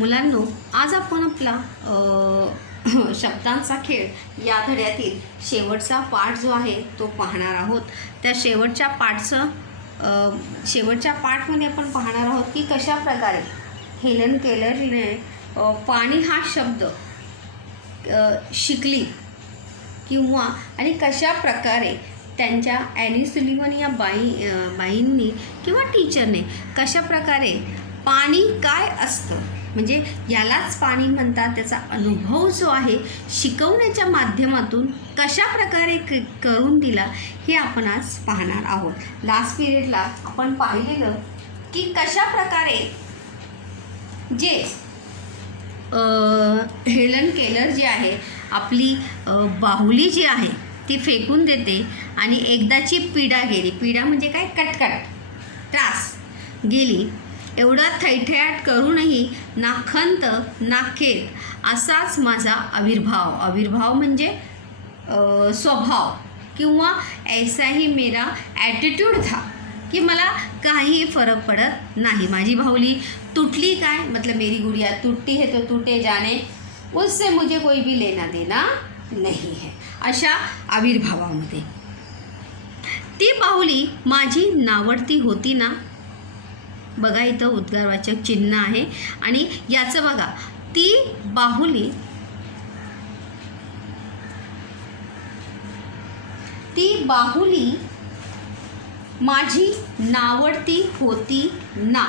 मुलांनो, आज आपण आपला शब्दांचा खेळ या धड्यातील शेवटचा पाठ जो आहे तो पाहणार आहोत. त्या शेवटच्या पाठमध्ये आपण पाहणार आहोत की कशा प्रकारे हेलन केलरने पाणी हा शब्द शिकली किंवा आणि कशा प्रकारे त्यांच्या ॲनी सुलिव्हन या बाईंनी किंवा टीचरने कशा प्रकारे पाणी काय असतं म्हणजे यालाच पाणी म्हणतात त्याचा अनुभव जो आहे शिकवण्याच्या माध्यमातून कशा प्रकारे करून दिला हे आपण आज पाहणार आहोत. लास्ट पिरियडला आपण पाहिलेलं की कशा प्रकारे जे हेलन केलर जे आहे आपली बाहुली जी आहे ती फेकून देते आणि एकदाची पीडा गेली. पीडा म्हणजे काय? कटकट, त्रास गेली. एवढा थैथयाट करूनही ना खंत ना खेद असाच माझा आविर्भाव म्हणजे स्वभाव किंवा ऐसा ही मेरा ॲटिट्यूड था कि मला काही फरक पडत नाही. माझी बाहुली तुटली काय मतलब मेरी गुड़िया टूटी है तो टूटे जाने, उससे मुझे कोई भी लेना देना नहीं है. अशा आविर्भावामध्ये ती बाहुली माझी नावडती होती ना. बघा इथं उद्गारवाचक चिन्ह आहे आणि याचं बघा ती बाहुली माझी नावडती होती ना.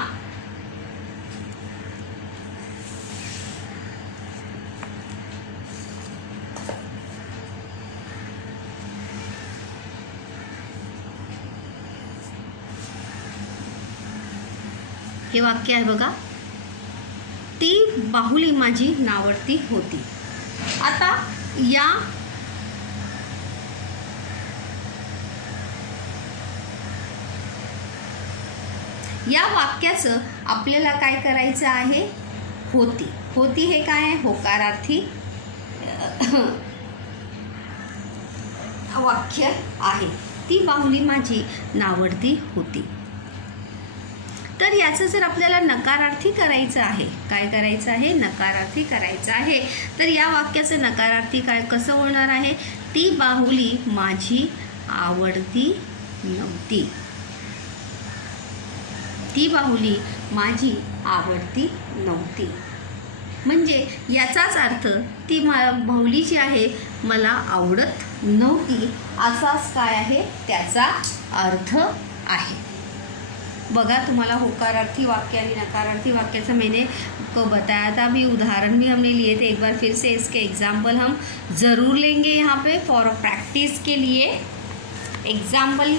हे वाक्य आहे बघा, ती बाहुली माझी नावडती होती. आता या वाक्याचं आपल्याला काय करायचं आहे? होती हे काय आहे? होकारार्थी वाक्य आहे. ती बाहुली माझी नावडती होती. तर याचं जर आपल्याला नकारार्थी करायचं आहे, काय करायचं आहे? नकारार्थी करायचं आहे. तर या वाक्याचं नकारार्थी काय कसं होणार आहे? ती बाहुली माझी आवडती नव्हती. ती बाहुली माझी आवडती नव्हती म्हणजे याचाच अर्थ ती बाहुली जी आहे मला आवडत नव्हती असाच काय आहे त्याचा अर्थ आहे. बघा तुम्हाला होकारार्थी वाक्य और नकारार्थी वाक्य से मैंने को बताया था. अभी उदाहरण भी हमने लिए थे. एक बार फिर से इसके एग्जाम्पल हम ज़रूर लेंगे यहाँ पे फॉर प्रैक्टिस के लिए. एग्जाम्पल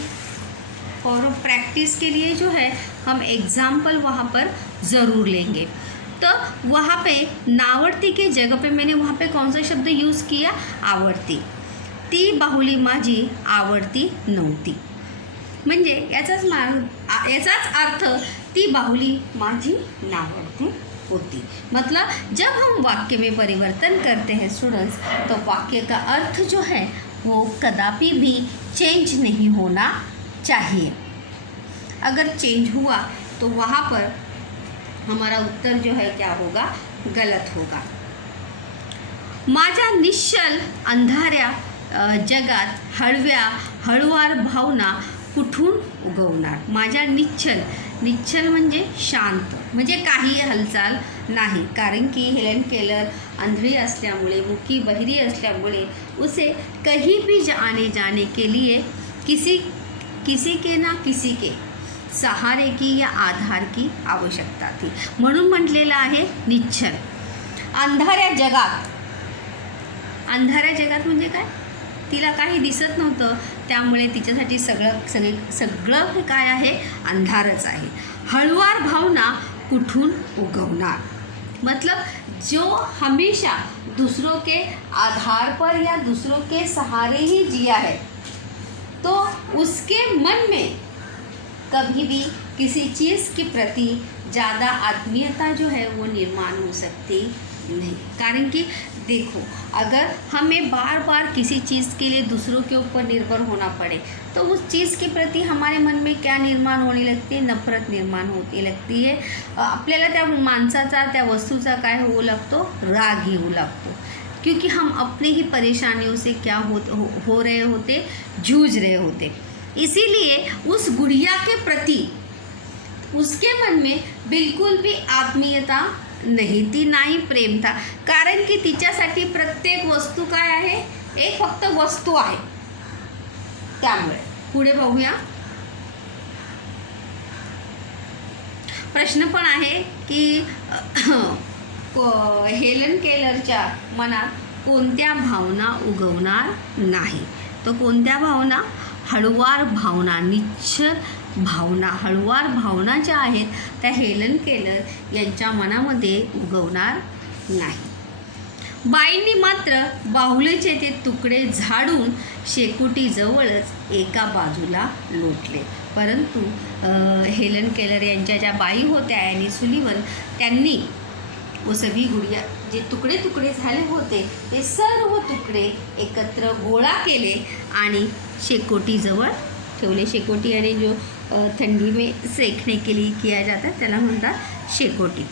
फॉर प्रैक्टिस के लिए जो है हम एग्जाम्पल वहाँ पर ज़रूर लेंगे. तो वहाँ पे नावडती के जगह पे मैंने वहाँ पे कौन सा शब्द यूज़ किया? आवडती. ती बाहुली माझी आवडती नव्हती म्हणजे याचाच अर्थ ती बाहुली माझी नावडती होती. मतलब जब हम वाक्य में परिवर्तन करते हैं स्टूडेंट्स तो वाक्य का अर्थ जो है वो कदापि भी चेंज नहीं होना चाहिए. अगर चेंज हुआ तो वहाँ पर हमारा उत्तर जो है क्या होगा? गलत होगा. माझ्या निश्चल अंधाऱ्या जगात हळुवार भावना कुठून उगवणार? माझ्या निश्चल म्हणजे शांत म्हणजे काही हालचाल नाही. कारण की हेलन केलर अंधळी असल्यामुळे मुकी बहिरी असल्यामुळे उसे कहीं भी आने जाने के लिए किसी के ना किसी के सहारे की या आधार की आवश्यकता थी. म्हणून म्हटलेलं आहे निश्चल. अंधाऱ्या जगात म्हणजे काय? तिला काही दिसत नव्हतं त्यामुळे तिच्यासाठी सगळं हे काय आहे? अंधारच आहे. हळुवार भावना कुठून उगवणार मतलब जो हमेशा दूसरों के आधार पर या दूसरों के सहारे ही जिया है तो उसके मन में कभी भी किसी चीज़ के प्रति ज़्यादा आत्मीयता जो है वो निर्माण हो सकती नहीं। कारण कि देखो, अगर हमें बार बार किसी चीज़ के लिए दूसरों के ऊपर निर्भर होना पड़े तो उस चीज़ के प्रति हमारे मन में क्या निर्माण होने लगती है, नफरत निर्माण होती लगती है। आपल्याला त्या माणसाचा, त्या वस्तूचा काय होऊ लागतो, राग येऊ लागतो, क्योंकि हम अपने ही परेशानियों से क्या हो रहे होते, जूझ रहे होते। इसीलिए उस गुड़िया के प्रति उसके मन में बिल्कुल भी आत्मीयता नहीं थी, नाही प्रेम था। कारण की तिच्यासाठी प्रत्येक वस्तू काय आहे, एक फक्त वस्तू आहे। त्यामुळे पुढे बघूया। प्रश्न पण आहे की हेलन केलरच्या मनात कोणत्या भावना उगवणार नाही। तो कोणत्या भावना, हळुवार भावना, निश्चल भावना, हळुवार भावना ज्या आहेत त्या हेलन केलर यांच्या मनामध्ये उगवणार नाही। बाईंनी मात्र बाहुलीचे ते तुकडे झाडून शेकोटीजवळच एका बाजूला लोटले। परंतु हेलन केलर यांच्या ज्या बाई होत्या ॲनी सुलिव्हन, त्यांनी वो सभी गुड़िया जे तुकडे तुकडे झाले होते ते सर्व तुकडे एकत्र गोळा केले आणि शेकोटीजवळ ठेवले। शेकोटी यानी जो ठंडी में सेकने के लिए किया जाता है त्याला म्हणतात शेकोटी।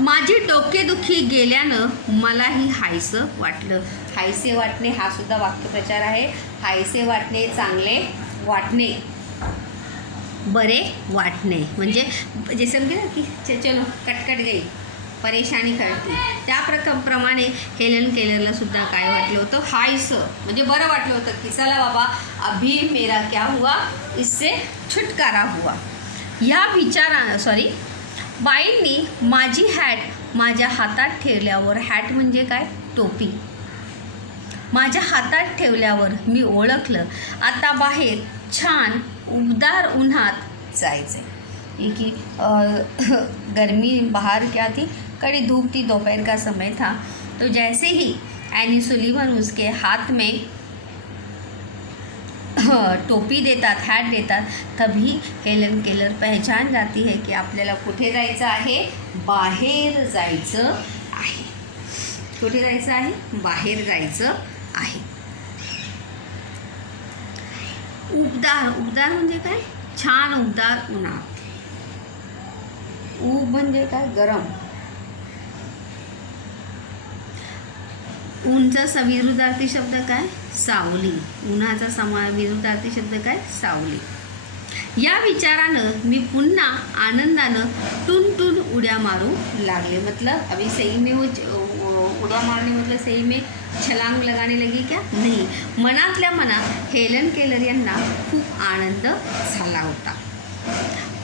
माझी डोकेदुखी गेल्यानं मलाही हायसं वाटलं। हायसे वाटणे हा सुद्धा वाक्यप्रचार आहे। हायसे वाटणे, चांगले वाटणे, बरे वाटणे, म्हणजे जैसे समजे ना की चलो कटकट गई, परेशानी कळती, त्या प्रमाणे हेलन केलरला सुद्धा काय वाटलं होतं, हायसं म्हणजे बरं वाटलं होतं की चला बाबा अभी मेरा क्या हुआ, इससे छुटकारा हुआ। या बाईंनी माझी हॅट माझ्या हातात ठेवल्यावर, हॅट म्हणजे काय, टोपी, माझ्या हातात ठेवल्यावर मी ओळखलं आता बाहेर छान उबदार उन्हात जायचे। ये कि गर्मी बाहर क्या थी, कड़ी धूप थी, दोपहर का समय था। तो जैसे ही एनी सुलिवन उसके हाथ में टोपी देतात, हॅट देतात, तभी हेलन केलर पहचान जाती है कि आपल्याला कुठे जायचं आहे, बाहेर जायचं आहे। कुठे जायचं आहे, बाहेर जायचं आहे। उबदार, उबदार म्हणजे काय, छान उबदार उन्हात। ऊब म्हणजे काय, गरम। ऊनचा विरुद्धार्थी शब्द काय, सावली। उन्हाचा विरुद्धार्थी शब्द काय, सावली। या विचारानं मी पुन्हा आनंदानं टुनटुन उड्या मारू लागले। मतलब अभी सही में वो उड्या मारने मतलब सही में छलांग लगाने लगी क्या, नहीं। मनातल्या मनात हेलन केलर यांना खूप आनंद झाला होता।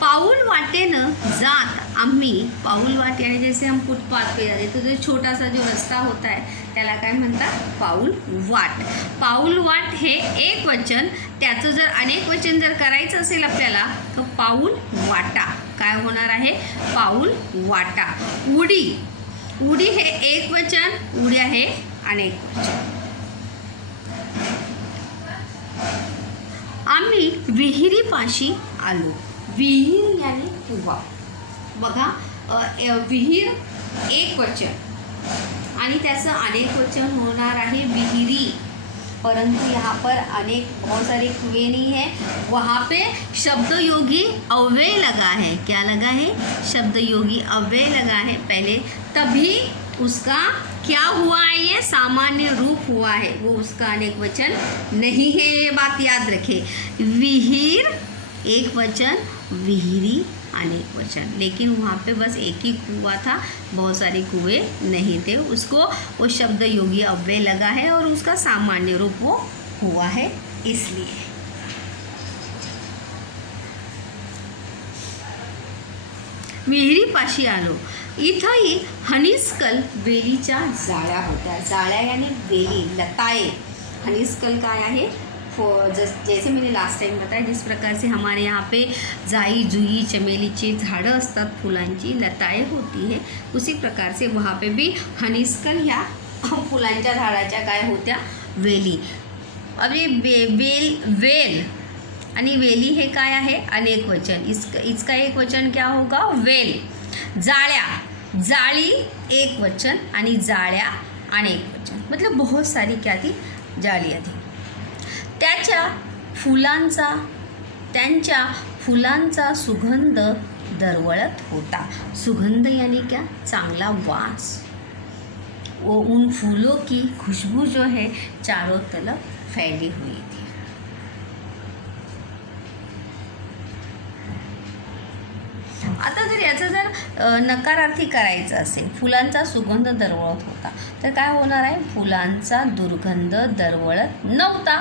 पाऊल वाटेनं जात आम्ही, पाऊल वाट यानी जैसे हम फुटपाथ पे जाते तो जो छोटा सा जो रास्ता होता है त्याला काय म्हणतात, पाऊल वाट। पाऊल वाट हे एक वचन, त्याचं जर अनेक वचन जर करायचं असेल आपल्याला तर पाऊल वाटा काय होणार आहे, पाऊल वाटा। उडी, उडी हे एक वचन, उड्या हे अनेक वचन। आम्ही विहिरीपाशी आलो। विहीर यानी कुवा, बघा विहीर एक वचन आणि त्याचं अनेक वचन होणार आहे विहिरी। परंतु यहाँ पर बहुत सारे कुएं नहीं है, वहाँ पे शब्द योगी अव्यय लगा है। क्या लगा है, शब्द योगी अव्यय लगा है पहले, तभी उसका क्या हुआ है, ये सामान्य रूप हुआ है, वो उसका अनेक वचन नहीं है। ये बात याद रखें, विहीर एक वचन, विहिरी अनेक वचन। लेकिन वहाँ पे बस एक ही कुआं था, बहुत सारे कुएं नहीं थे। उसको वो शब्द योगी अव्यय लगा है और उसका सामान्य रूप वो हुआ है, इसलिए। विहिरीपाशी आलो। इथंही हनीस्कल वेलीच्या जाळ्या होत्या। जाळ्या यानी वेली, लताएं। हनीस्कल काय आहे, जैसे मैंने लास्ट टाइम बताया, जिस प्रकार से हमारे यहाँ पे जाई जुई चमेलीची झाडं असतात, फुलांची लताएं होती है, उसी प्रकार से वहाँ पे भी हनीस्कल ह्या फुलांच्या झाडाच्या काय होत्या, वेली। अब ये वेल आणि वेली हे काय आहे, अनेक वचन. इसका एक वचन क्या होगा, वेल. जाळ्या, जाळी एक वचन आणि जाळ्या अनेक वचन, मतलब बहुत सारी क्या थी, जाळियाँ थी. त्यांच्या फुलांचा सुगंध दरवळत होता. सुगंध यानी क्या, चांगला वास. वो उन फूलों की खुशबू जो है चारों तरफ फैली हुई थी. आता जर याचा जर नकारार्थी करायचं असेल, फुलांचा सुगंध दरवळत होता, तर काय होणार आहे, फुलांचा दुर्गंध दरवळत नव्हता,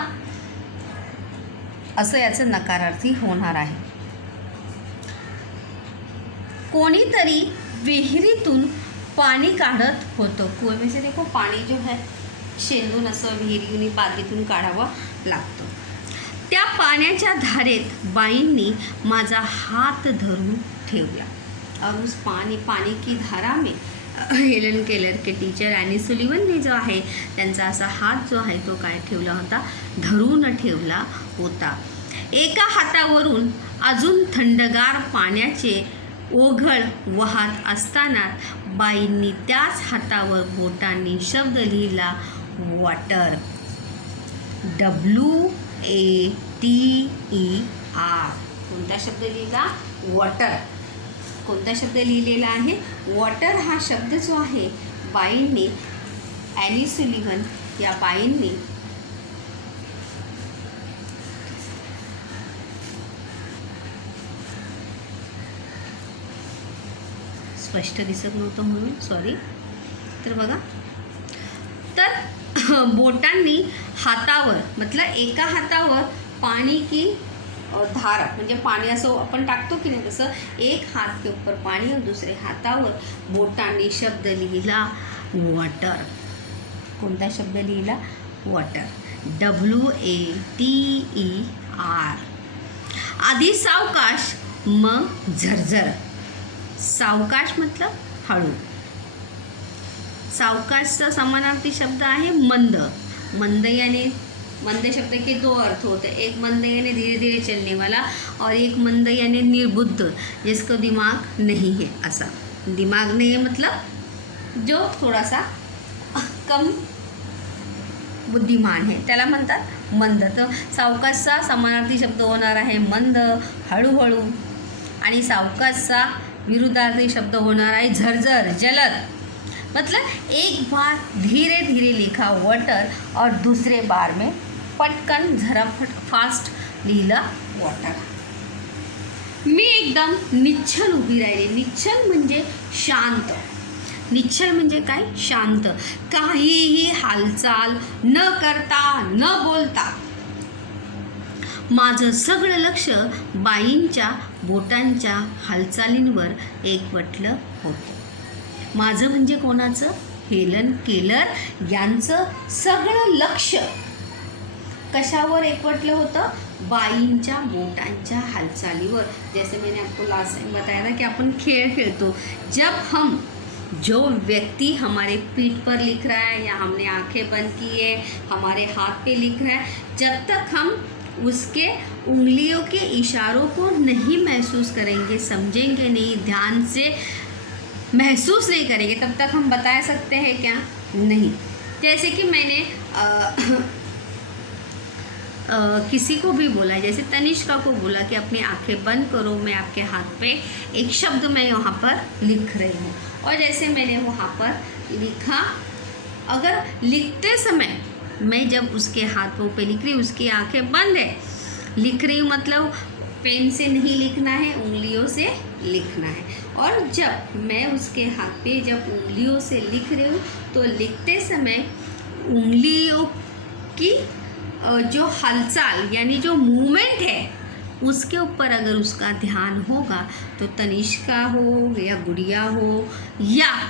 असं याचं नकारार्थी होणार आहे. कोणीतरी विहिरीतून पाणी काढत होतं. कुएं में से देखो पाणी जो है शेंदून असं विहिरीतून बादलीतून काढावं लागतं. त्या पाण्याच्या धारेत बाईंनी माझा हात धरून ठेवला. और उस पानी की धारा में हेलन केलर के टीचर ॲनी सुलिवन ने जो आहे त्यांचा असा हात जो आहे तो काय ठेवला होता, धरून ठेवला होता. एका हातावरून अजून थंडगार पाण्याचे ओघळ वाहत असताना बाईंनी त्याच हातावर बोटांनी शब्द लिहिला, वॉटर. WATER. कोणता शब्द लिहिला, वॉटर. कोणता शब्द लिहिलेला आहे, वॉटर. हा शब्द जो आहे बाईंनी, ॲनी सुलिवन या बाईंनी स्पष्ट दिसत नव्हतं म्हणून सॉरी. तर बघा, तर बोटांनी हातावर, मतलब एका हातावर पाणी की धारा, म्हणजे पाणी असं आपण टाकतो की नाही, तसं एक हात के ऊपर पाणी और दूसरे हातावर बोटांनी शब्द लिहिला, वॉटर. कोणता शब्द लिहिला, वॉटर. WATER. आधी सावकाश मग झरझर. सावकाश मतलब हळू. सावकाशचा समानार्थी शब्द आहे मंद. मंद यानी, मंद शब्द के दो अर्थ होते हैं. एक मंद यानी धीरे धीरे चलने वाला और एक मंद यानी निर्बुद्ध, जिसको दिमाग नहीं है. ऐसा दिमाग नहीं है मतलब जो थोड़ा सा कम बुद्धिमान है, त्याला म्हणतात मंद. तर सावकाशचा समानार्थी शब्द होणार आहे मंद, हळूहळू. आणि सावकाशचा विरुद्धार्थी शब्द होणार आहे झरझर, जलद. मतलब एक बार धीरे धीरे लिखा वाटर और दूसरे बार में पटकन जरा फास्ट लिहिला वाटर. मी एकदम निश्चल उभी राहिली. निश्चल म्हणजे शांत. निश्चल म्हणजे काय, शांत. काहीही हालचाल न करता, न बोलता. माझं सगळं लक्ष बाईंच्या बोटांच्या हालचालींवर एकवटलं होतं. माझं म्हणजे कोणाचं, हेलन केलर यांचं सगळं लक्ष कशावर एकवटलं होतं, बाईंच्या बोटांच्या हालचालीवर. जैसे मैंने आपको लास्ट टाइम बताया था कि अपन खेल खेलतो, जब हम जो व्यक्ति हमारे पीठ पर लिख रहा है या हमने आंखें बंद की है, हमारे हाथ पे लिख रहा है, जब तक हम उसके उंगलियों के इशारों को नहीं महसूस करेंगे, समझेंगे नहीं, ध्यान से महसूस नहीं करेंगे, तब तक हम बता सकते हैं क्या, नहीं. जैसे कि मैंने किसी को भी बोला, जैसे तनिष्का को बोला कि अपनी आंखें बंद करो, मैं आपके हाथ पे एक शब्द मैं यहाँ पर लिख रही हूँ. और जैसे मैंने वहाँ पर लिखा, अगर लिखते समय मैं जब उसके हाथों पे लिख रही हूँ, उसकी आंखें बंद है, लिख रही हूँ, मतलब पेन से नहीं लिखना है, उंगलियों से लिखना है. और जब मैं उसके हाथ पे जब उंगलियों से लिख रही हूँ, तो लिखते समय उंगलियों की जो हलचल यानी जो मूवमेंट है, उसके ऊपर अगर उसका ध्यान होगा, तो तनिष्का हो या गुड़िया हो या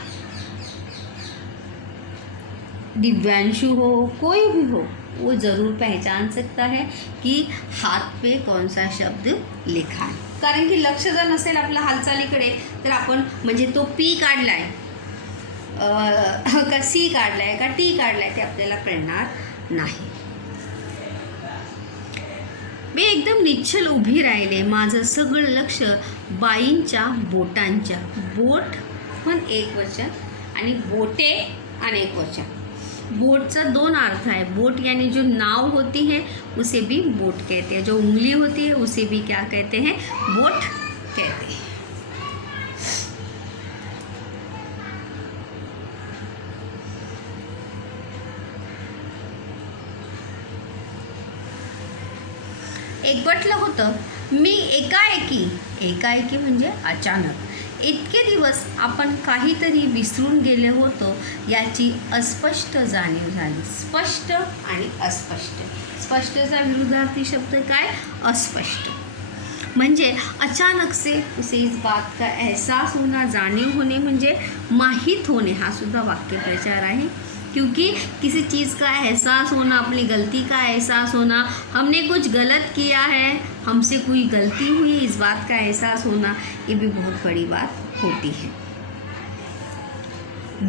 दिव्यांशु हो, कोई भी हो, वो ज़रूर पहचान सकता है कि हाथ पे कौन सा शब्द लिखा है. कारण की लक्ष जर नसेल आपल्या हालचालीकडे, तर आपण म्हणजे तो पी काढलाय का सी काढलाय का टी काढलाय ते आपल्याला कळणार नाही. मी एकदम निश्चल उभी राहिले, माझं सगळं लक्ष बाईंच्या बोटांच्या, बोट पण एक वचन आणि बोटे अनेक वचन। बोट दोन अर्थ है, बोट यानी जो नाव होती है उसे भी बोट कहते हैं, जो उंगली होती है उसे भी क्या कहते हैं, बोट कहते हैं। एक म्हटलं होतं, मी एकाएकी म्हणजे अचानक, इतके दिवस आपण काहीतरी विसरून गेले होतो याची अस्पष्ट जाणीव झाली। स्पष्ट आणि अस्पष्ट, स्पष्टचा विरुद्धार्थी शब्द काय, अस्पष्ट। म्हणजे अचानक से उसे इस बात का एहसास होना, जाणीव होणे म्हणजे माहीत होणे, हा सुद्धा वाक्यप्रचार आहे। क्योंकि किसी चीज़ का एहसास होना, अपनी गलती का एहसास होना, हमने कुछ गलत किया है, हमसे कोई गलती हुई, इस बात का एहसास होना, ये भी बहुत बड़ी बात होती है।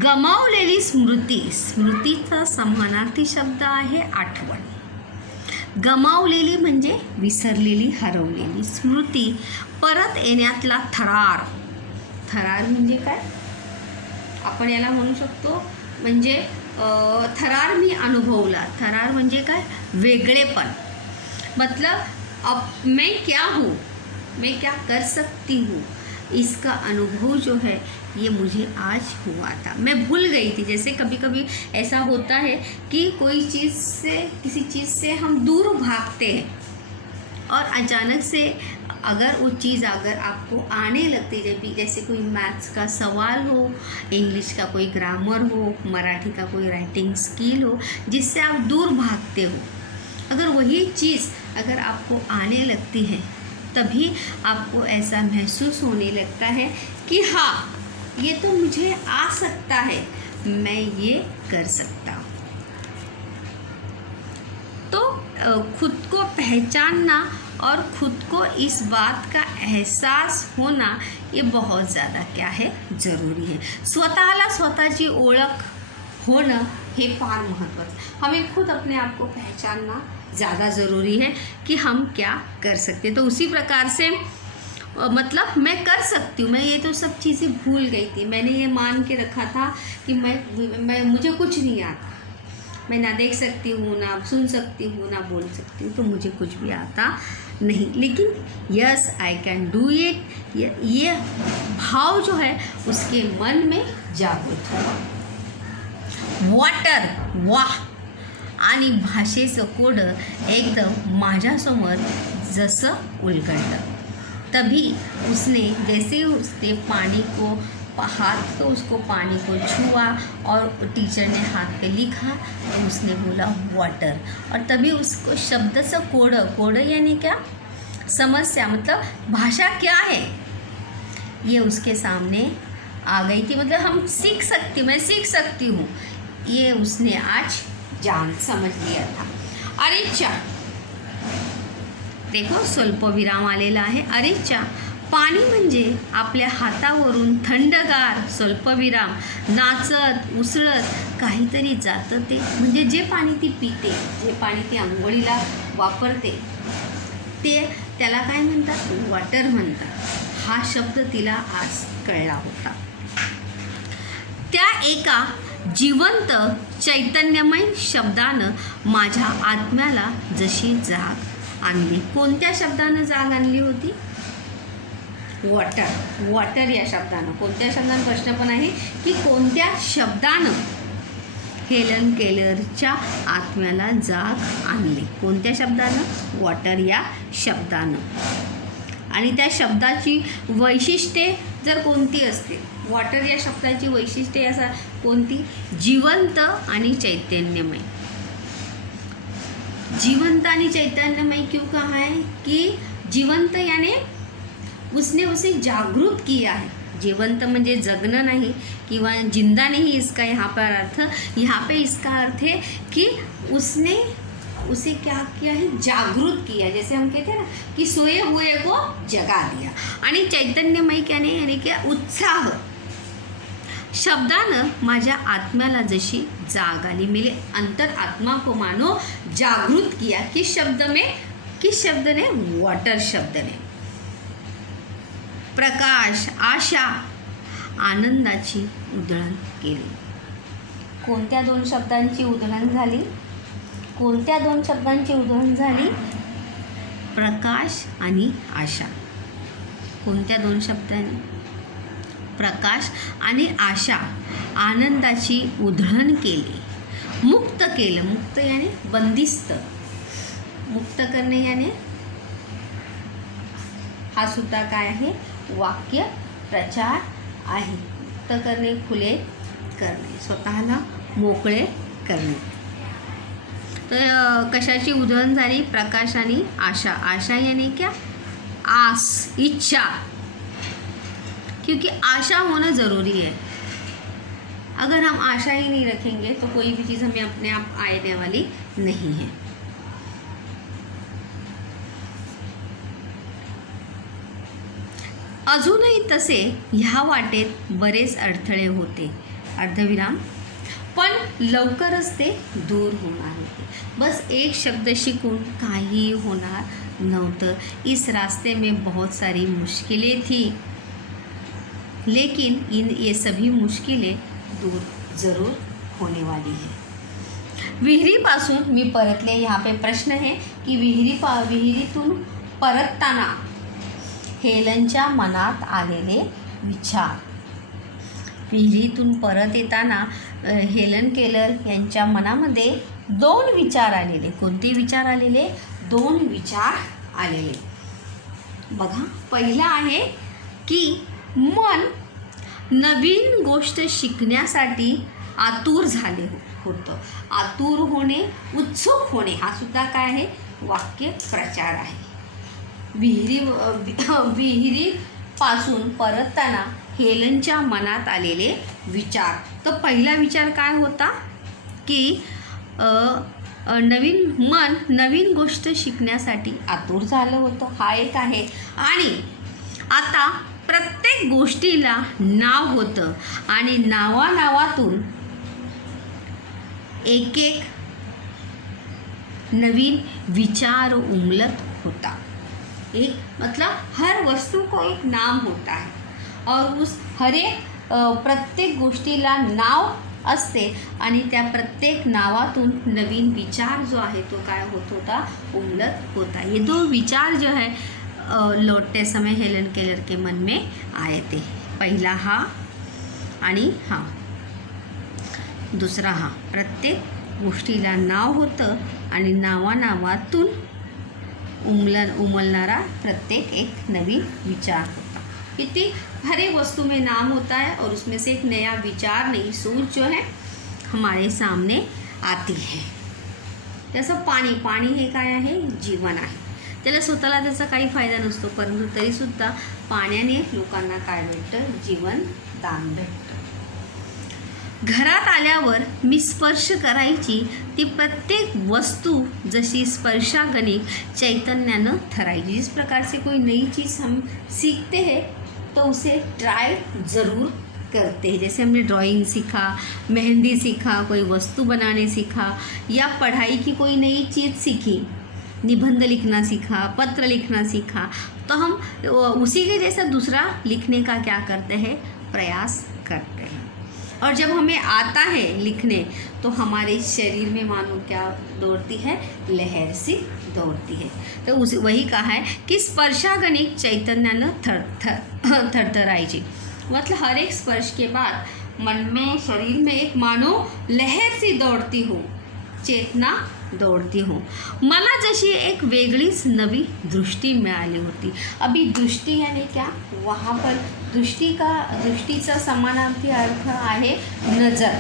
गमावलेली स्मृती, स्मृतीचा समानार्थी शब्द आहे आठवण। गमावलेली म्हणजे विसरलेली, हरवलेली, स्मृती परत येण्यातला थरार, थरार म्हणजे काय, आपण याला म्हणू शकतो म्हणजे थरार मी अनुभवला, थरार म्हणजे काय, वेगळेपण, मतलब अब मैं क्या हूँ, मैं क्या कर सकती हूँ, इसका अनुभव जो है ये मुझे आज हुआ था, मैं भूल गई थी। जैसे कभी कभी ऐसा होता है कि कोई चीज़ से, किसी चीज़ से हम दूर भागते हैं और अचानक से अगर वो चीज़ अगर आपको आने लगती है, जैसे कोई मैथ्स का सवाल हो, इंग्लिश का कोई ग्रामर हो, मराठी का कोई राइटिंग स्किल हो, जिससे आप दूर भागते हो, अगर वही चीज़ अगर आपको आने लगती है, तभी आपको ऐसा महसूस होने लगता है कि हाँ, ये तो मुझे आ सकता है, मैं ये कर सकता हूँ। तो खुद को पहचानना और खुद को इस बात का एहसास होना, ये बहुत ज़्यादा क्या है, ज़रूरी है। स्वतःला स्वतःची ओळख होणं हे फार महत्त्वाचं, हमें खुद अपने आप को पहचानना ज़्यादा ज़रूरी है कि हम क्या कर सकते हैं। तो उसी प्रकार से मतलब मैं कर सकती हूँ, मैं ये तो सब चीज़ें भूल गई थी, मैंने ये मान के रखा था कि मैं मुझे कुछ नहीं आता, मैं ना देख सकती हूँ, ना सुन सकती हूँ, ना बोल सकती हूँ, तो मुझे कुछ भी आता नहीं, लेकिन yes I can do it, ये भाव जो है उसके मन में जागृत हुआ। वॉटर, वाह, आणि भाषेचं कोडं एकदम माझ्यासमोर जसं उलगडलं। तभी उसने, जैसे उसने पानी को हाथ को, उसको पानी को छुआ और टीचर ने हाथ पे लिखा, तो उसने बोला वाटर, और तभी उसको शब्द से कोड यानी क्या, समस्या, मतलब भाषा क्या है, ये उसके सामने आ गई थी। मतलब हम सीख सकती, मैं सीख सकती हूँ, ये उसने आज समझ लिया था। अरेच्या, देखो स्वल्पविराम आलेला आहे। अरेच्या, पाणी म्हणजे आपल्या हातावरून थंडगार, स्वल्पविराम, नाचत उसळत काहीतरी जातं ते, म्हणजे जे पाणी ती पिते, जे पाणी ती आंघोळीला वापरते, ते त्याला काय म्हणतात, वॉटर म्हणतात। हा शब्द तिला आज कळला होता। त्या एका जिवंत चैतन्यमय शब्दानं माझ्या आत्म्याला जशी जाग आणली। कोणत्या शब्दानं जाग आणली होती, वॉटर, वॉटर या शब्दानं। कोणत्या शब्दानं प्रश्न पण आहे की कोणत्या शब्दानं हेलन केलरच्या आत्म्याला जाग आणली, कोणत्या शब्दानं, वॉटर या शब्दानं। आणि त्या शब्दाची वैशिष्ट्ये जर कोणती असते, वॉटर या शब्दाची वैशिष्ट्ये असा कोणती, जिवंत आणि चैतन्यमय। जीवंत आणि चैतन्यमय क्यों कहा है कि जीवंत यानी उसने उसे जागृत किया है। जीवंत म्हणजे जगणं नहीं किंवा जिंदा नहीं, इसका यहाँ पर अर्थ, यहाँ पे इसका अर्थ है कि उसने उसे क्या किया है, जागृत किया। जैसे हम कहते हैं ना कि सोए हुए को जगा दिया। आणि चैतन्यमय यानी यानी कि उत्साह शब्दानं माझ्या आत्म्याला जशी जाग आली, मेरे अंतर आत्मा को मानो जागृत किया। किस शब्द में, किस शब्द ने? वॉटर शब्द ने. प्रकाश, आशा, आनंदाची उधळण केली. कोणत्या दोन शब्दांची उधळण झाली? कोणत्या दोन शब्दांची उधळण झाली? प्रकाश आणि आशा. कोणत्या दोन शब्दांनी? प्रकाश आणि आशा आनंदाची उधळण केली. मुक्त केलं. मुक्त याने बंदिस्त. मुक्त करणे याने हा सुद्धा काय आहे? वाक्य प्रचार आहे. मुक्त करणे, खुले करणे, स्वतःला मोकळे करणे. तर कशाची उधळण झाली? प्रकाश आणि आशा. आशा यानी क्या? आस, इच्छा. क्योंकि आशा होना ज़रूरी है. अगर हम आशा ही नहीं रखेंगे तो कोई भी चीज़ हमें अपने आप आने वाली नहीं है. अजूनही तसे ह्या वाटेत बरेच अडथळे होते. अर्धविराम. पण लवकरच ते दूर होणार होते. बस एक शब्द शिकून काही होणार नव्हतं. इस रास्ते में बहुत सारी मुश्किलें थी, लेकिन ये सभी मुश्किलें दूर ज़रूर होने वाली है. विहिरीपासून मी परतले. यहाँ पे प्रश्न है की विहिरीतून परतताना हेलनच्या मनात आलेले विचार. विहिरीतून परत येताना हेलन केलर यांच्या मनामध्ये दोन विचार आलेले. कोणते विचार आलेले? दोन विचार आलेले. बघा, पहिला आहे की मन नवीन गोष्ट शिकण्यासाठी आतुर झाले होतं. आतुर होणे, उत्सुक होणे हा सुद्धा काय आहे? वाक्य प्रचार आहे. विहिरीपासून परतताना हेलनच्या मनात आलेले विचार. तर पहिला विचार काय होता की नवीन गोष्ट शिकण्यासाठी आतुर झालं होतं. हा एक आहे. आणि आता प्रत्येक गोष्टीला नाव होतं आणि नावातून एक एक नवीन विचार उमलत होता. एक मतलब हर वस्तू को एक नाम होता है और उस प्रत्येक गोष्टीला नाव असते आणि त्या प्रत्येक नावातून नवीन विचार जो आहे तो काय होत होता? उमलत होता. ये दो विचार जो है लौटते समय हेलन केलर के मन में आए थे. पहिला हा आणि हा, दुसरा हा. प्रत्येक गोष्टीला नाव होतं आणि नावातून उमलणारा प्रत्येक एक नवीन विचार होता. कितनी हर एक वस्तु में नाम होता है और उसमें से एक नया विचार, नई सोच जो है हमारे सामने आती है. जसं पाणी हे काय आहे? जीवन आहे. त्याला स्वतःला त्याचा काही फायदा नसतो, परंतु तरीसुद्धा पाण्याने लोकांना काय भेटतं? जीवन दान भेटतं. घरात आल्यावर मी स्पर्श करायची ती प्रत्येक वस्तू जशी स्पर्शागणिक चैतन्यानं ठरायची. जिस प्रकार से कोई नई चीज़ हम सीखते हैं तो उसे ट्राई ज़रूर करते हैं. जैसे हमने ड्राइंग सीखा, मेहंदी सीखा, कोई वस्तु बनाने सीखा या पढ़ाई की कोई नई चीज़ सीखी, निबंध लिखना सीखा, पत्र लिखना सीखा, तो हम उसी के जैसा दूसरा लिखने का क्या करते हैं? प्रयास करते हैं. और जब हमें आता है लिखने तो हमारे शरीर में मानो क्या दौड़ती है? लहर सी दौड़ती है. तो वही कहा है कि स्पर्शागणिक चैतन्यानं थरथरायची. मतलब हर एक स्पर्श के बाद मन में, शरीर में एक मानो लहर सी दौड़ती हो, चेतना दौड़ती हो. मला जशी एक वेगळीच नवी दृष्टी मिळाली होती. अभी दृष्टी यानी क्या? वहाँ पर दृष्टीचा समानार्थी अर्थ आहे नजर,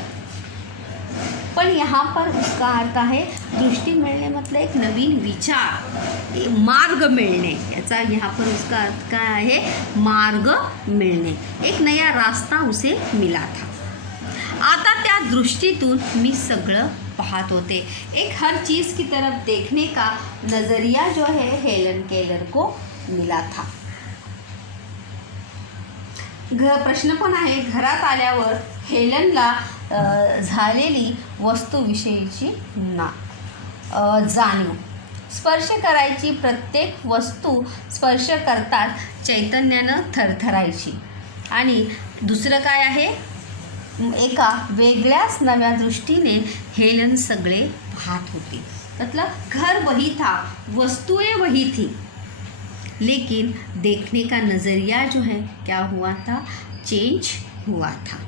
पण यहाँ पर उसका अर्थ आहे दृष्टी मिळणे मतलब एक नवीन विचार, मार्ग मिळणे. याचा यहाँ पर उसका अर्थ काय आहे? मार्ग मिळणे. एक नया रास्ता उसे मिला था. आता त्या दृष्टीतून मी सगळं पाहत होते. एक हर चीज़ की तरफ देखने का नज़रिया जो है हेलन केलर को मिला था. प्रश्न पण आहे, घरात आल्यावर हेलनला झालेली वस्तूविषयीची जाणीव. स्पर्श करायची प्रत्येक वस्तू स्पर्श करताच चैतन्यानं थरथरायची. आणि दुसरं काय आहे, एका वेगळ्याच नव्या दृष्टीने हेलन सगळे पाहत होती. मतलब घर वही था, वस्तुएं वही थी, लेकिन देखने का नज़रिया जो है क्या हुआ था, चेंज हुआ था.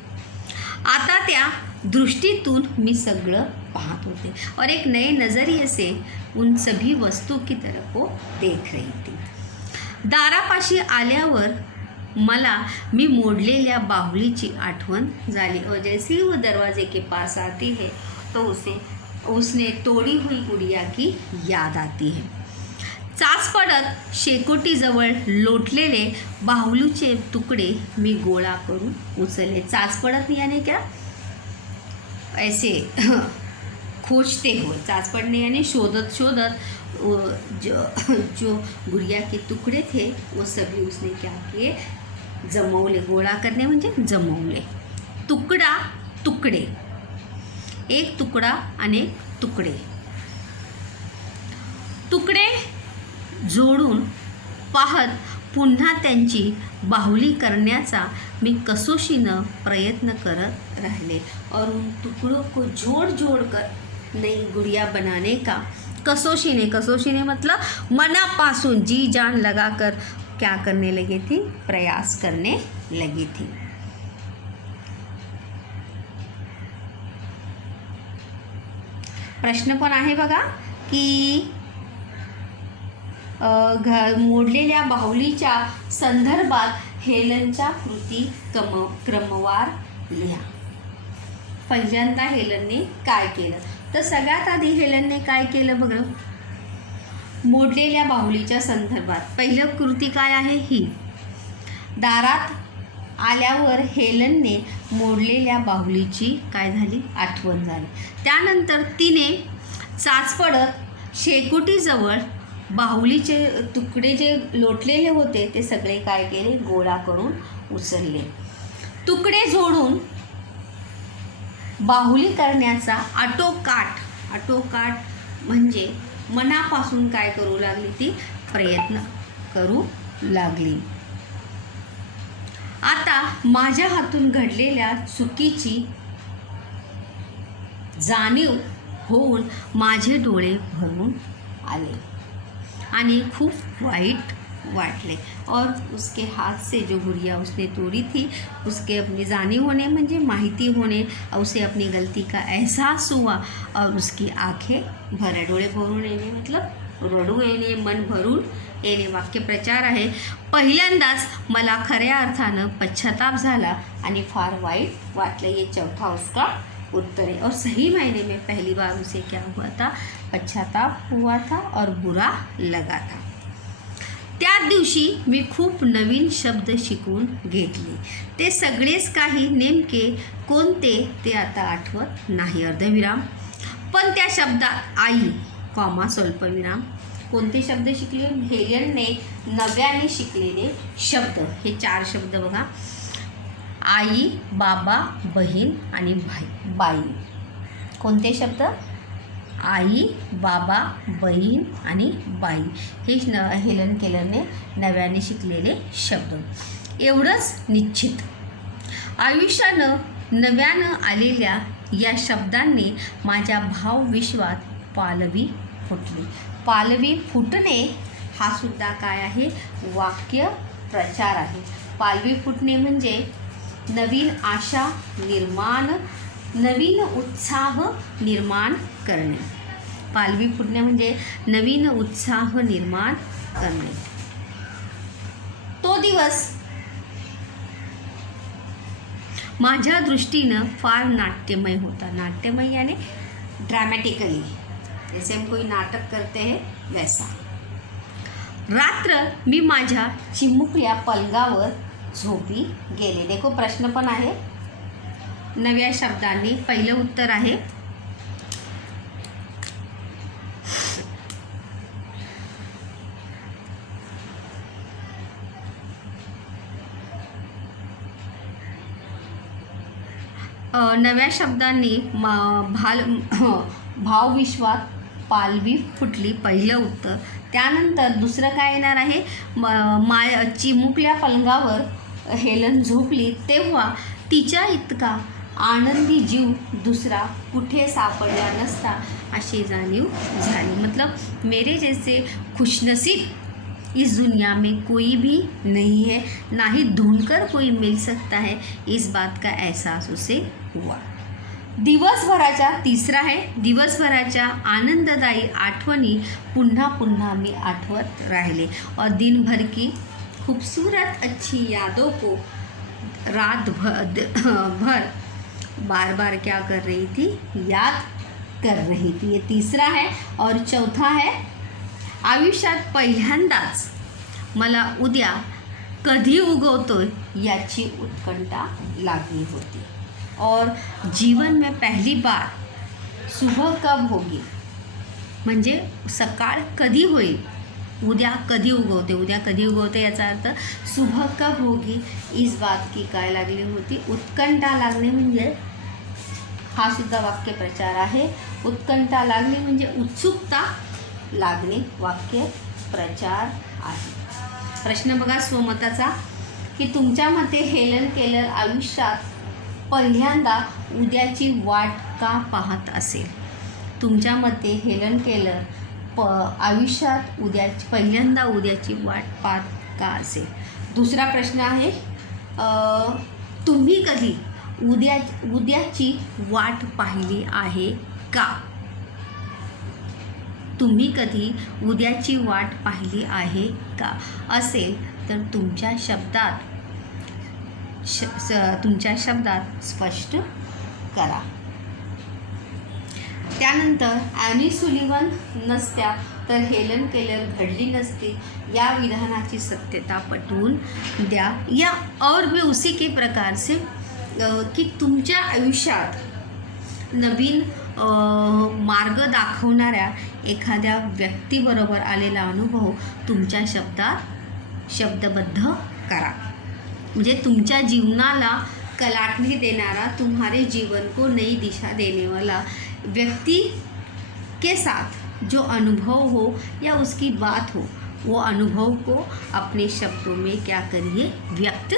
आता त्या दृष्टीतून मी सगळं पाहत होते और एक नए नज़रिए से उन सभी वस्तू की तरफ वो देख रही थी. दारापाशी आल्यावर मला मी मोडलेल्या बाहुलीची आठवण झाली और जैसे ही वो दरवाजे के पास आती है तो उसने तोड़ी हुई गुड़िया की याद आती है. चाच पडत शेकोटीजवळ लोटलेले बाहुलीचे तुकडे मी गोळा करून उचलले. चाच पडत यानी क्या, ऐसे खोजते हुए, चाच पड़ने यानी शोधत शोधत जो गुड़िया के टुकड़े थे वो सभी उसने क्या किए, जमवले. गोळा करणे म्हणजे जमवले. तुकडा तुकडे, एक तुकडा अनेक तुकडे, तुकडे जोडून पाहत पुन्हा त्यांची बाहुली करण्याचा मी कसोशीनं प्रयत्न करत राहिले. और उन टुकड़ों को जोड़ जोड़ कर नई गुड़िया बनाने का कसोशीने मतलब मनापासून जी जान लगाकर क्या करने लगी थी, प्रयास करने लगी थी. प्रश्न पण आहे बघा की मोडलेल्या बाहुलीच्या संदर्भात हेलनच्या कृती क्रमवार लिहा. पहिल्यांदा हेलनने काय केलं, तर सगळ्यात आधी हेलनने काय केलं बघा, मोडलेल्या बाहुलीच्या संदर्भात पहिलं कृती काय आहे ही. दारात आल्यावर हेलनने मोडलेल्या बाहुलीची काय झाली, आठवण झाली. त्यानंतर तिने चाचपडत शेकोटीजवळ बाहुलीचे तुकडे जे लोटलेले होते ते सगळे काय केले, गोळा करून उचलले. तुकडे जोडून बाहुली करण्याचा आटोकाट म्हणजे मनापासून काय करू लागली, ती प्रयत्न करू लागली. आता माझ्या हातून घडलेल्या चुकीची जाणीव होऊन माझे डोळे भरून आले आणि खूप वाईट वाटले. और उसके हाथ से जो गुड़िया उसने तोड़ी थी, उसके अपनी जानी होने म्हणजे माहिती होने, उसे अपनी गलती का एहसास हुआ और उसकी आंखें भरे. डोळे भरून येणे मतलब रडू येणे, मन भरून येणे. वाक्यप्रचार आहे. पहिल्यांदाच मला खऱ्या अर्थानं पश्चाताप झाला आणि फार वाईट वाटले. ये चौथा उसका उत्तर है. और सही मायने में पहली बार उसे क्या हुआ था, पश्चाताप हुआ था और बुरा लगा था. त्या दिवशी मी खूप नवीन शब्द शिकून घेतले. ते सगळेच काही नेमके कोणते ते आता आठवत नाही. अर्धविराम. पण त्या शब्दात आई कॉमा स्वल्पविराम. कोणते शब्द शिकले, हेलनने नव्याने शिकलेले शब्द. हे 4 शब्द बघा, आई, बाबा, बहीण आणि बाई. कोणते शब्द, आई, बाबा, बहीण आणि बाई. हे हेलन केलरने नव्याने शिकलेले शब्द. एवढंच निश्चित. आयुष्यानं नव्यानं आलेल्या या शब्दांनी माझ्या भावविश्वात पालवी फुटली. पालवी फुटणे हा सुद्धा काय आहे, वाक्य प्रचार आहे. पालवी फुटणे म्हणजे नवीन आशा निर्माण, नवीन उत्साह निर्माण करणे. पालवी फुटणे म्हणजे नवीन उत्साह निर्माण करणे. तो दिवस माझ्या दृष्टीनं फार नाट्यमय होता. नाट्यमय यानी ड्रामेटिकली, जैसे हम कोई नाटक करते हैं वैसा. रात्र मी माझ्या चिमुकल्या पलंगावर झोपी गेले. देखो प्रश्न पण आहे नव्या शब्दांनी. पहिलं उत्तर आहे नव्या शब्दांनी भावविश्वात पालवी फुटली, पहिलं उत्तर. त्यानंतर दुसरं काय येणार आहे, चिमुकल्या पलंगावर हेलन झोपली तेव्हा तिच्या इतका आनंदी जीव दुसरा कुठे सापडला नसता अशी जाणीव झाली. मतलब मेरे जैसे खुशनसीब इस दुनिया में कोई भी नहीं है, ना ही ढूंढकर कोई मिल सकता है, इस बात का एहसास उसे हुआ. दिवसभराच्या तिसरा आहे, दिवसभराच्या आनंददायी आठवणी पुन्हा पुन्हा मी आठवत राहिले. और दिन भर की खूबसूरत अच्छी यादों को रात भर बार बार क्या कर रही थी, याद कर रही थी. ये तीसरा है. और चौथा है, आयुष्यात पहिल्यांदाच मला उद्या कधी उगवतोय याची उत्कंठा लागली होती. और जीवन में पहली बार सुबह कब होगी, म्हणजे सकाळ कधी होईल, उद्या कधी उगवते, उद्या कधी उगवते याचा अर्थ सुबह कब होगी, इस बात की काय लागली होती, उत्कंठा लागणे. म्हणजे हा सुद्धा वाक्य प्रचार आहे. उत्कंठा लागणे म्हणजे उत्सुकता लागणे, वाक्य प्रचार आहे. प्रश्न बघा स्वमताचा, की तुमच्या मते हेलन केलर आयुष्यात पहिल्यांदा उद्याची वाट का पाहत असेल. तुमच्या मते हेलन केलर आयुष्यात पहिल्यांदा उद्याची वाट पाहत का असेल. दुसरा प्रश्न आहे, तुम्ही कधी उद्याची वाट पाहिली आहे का. तुम्ही कधी उद्याची वाट पाहिली आहे का असेल तर तुमच्या शब्दात स्पष्ट करा. त्यानंतर ॲनी सुलिव्हन नसत्या तर हेलन केलर घडली नसती या विधानाची सत्यता पटवून द्या. या और भी उसी के प्रकार से की तुमच्या आयुष्यात नवीन मार्ग दाखवणाऱ्या एखाद्या व्यक्तीबरोबर आलेला अनुभव तुमच्या शब्दबद्ध करा. म्हणजे तुमच्या जीवनाला कलाटणी देणारा, तुम्हारे जीवन को नई दिशा देने वाला व्यक्ति के साथ जो अनुभव हो या उसकी बात हो, वो अनुभव को अपने शब्दों में क्या करिए, व्यक्त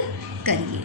करिए.